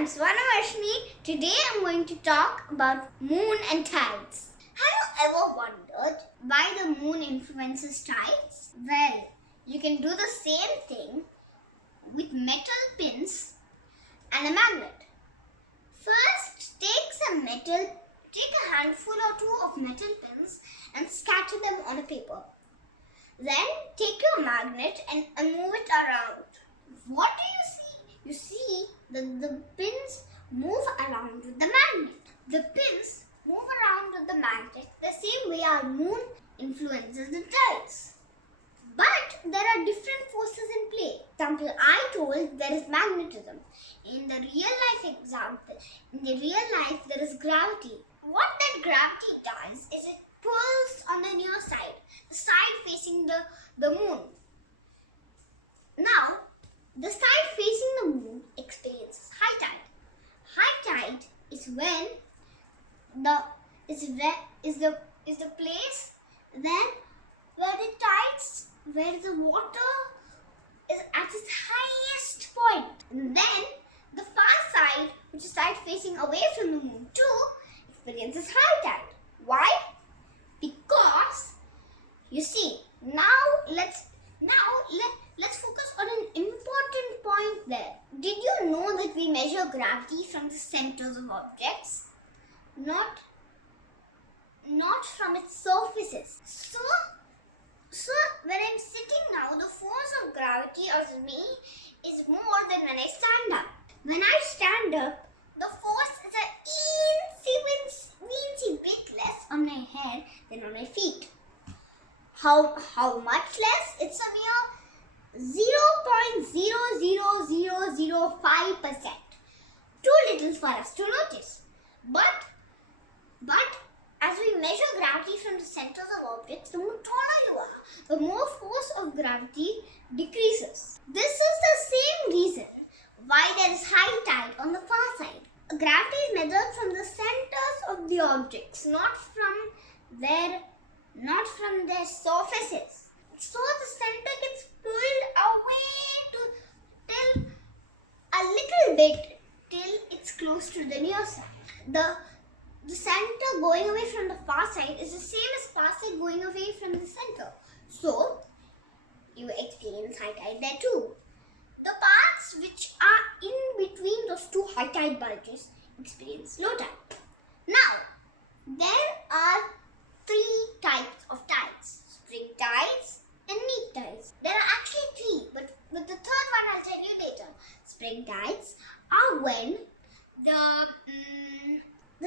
I'm Swarnavarshini. Today I'm going to talk about moon and tides. Have you ever wondered why the moon influences tides? Well, you can do the same thing with metal pins and a magnet. First, take a handful or two of metal pins and scatter them on a paper. Then take your magnet and move it around. What do you see? You see that the pins move around with the magnet. The pins move around with the magnet the same way our moon influences the tides. But there are different forces in play. Example, I told there is magnetism. In the real life example, there is gravity. What that gravity does is it pulls on the near side, the side facing the moon. Now, the side facing the moon experiences high tide. High tide is when the place where the water is at its highest point. And then the far side, which is side facing away from the moon too, experiences high tide. Why? Because you see, let's focus on an important point there. Did you know that we measure gravity from the centers of objects, not from its surfaces? So when I'm sitting now, the force of gravity on me is more than when I stand up. When I stand up, the force is a weensy bit less on my head than on my feet. How much less? It's a mere 0.00005%. Too little for us to notice. But as we measure gravity from the centers of objects, the more taller you are, the more force of gravity decreases. This is the same reason why there is high tide on the far side. Gravity is measured from the centers of the objects, not from their surfaces. So the center gets pulled away till a little bit till it's close to the near side. The center going away from the far side is the same as far side going away from the center. So you experience high tide there too. The parts which are in between those two high tide bulges experience low tide. Now, there are three types of tides: spring tides and neap tides. There are actually three, but the third one I'll tell you later. Spring tides are when the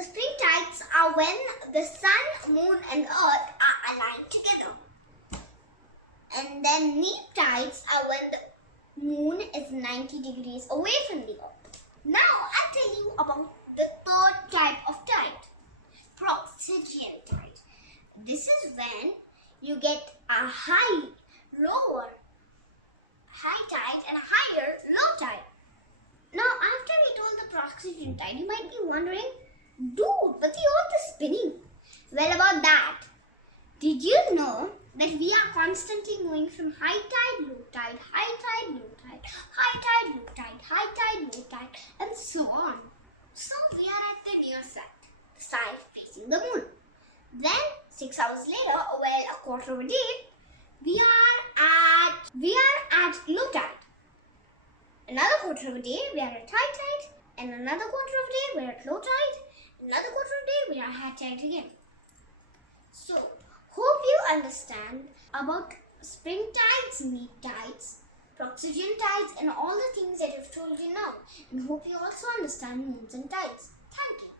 spring tides are when the sun, moon and earth are aligned together. And then neap tides are when the moon is 90 degrees away from the earth. Now I'll tell you about the third type of tide, proxygen tide. This is when you get a lower high tide and a higher low tide. Now after we told the proxygen tide, you might be wondering, dude, but the earth is spinning. Well, about that, did you know that we are constantly moving from high tide, low tide, high tide, low tide, high tide, low tide, high tide, low tide, and so on. So we are at the near side, the side facing the moon. Then 6 hours later, well, a quarter of a day, we are at low tide. Another quarter of a day, we are at high tide, and another quarter of a day, we are at low tide. Another quarter of a day, we are at high tide again. So, hope you understand about spring tides, neap tides, proxygen tides, and all the things that I've told you now. And hope you also understand moons and tides. Thank you.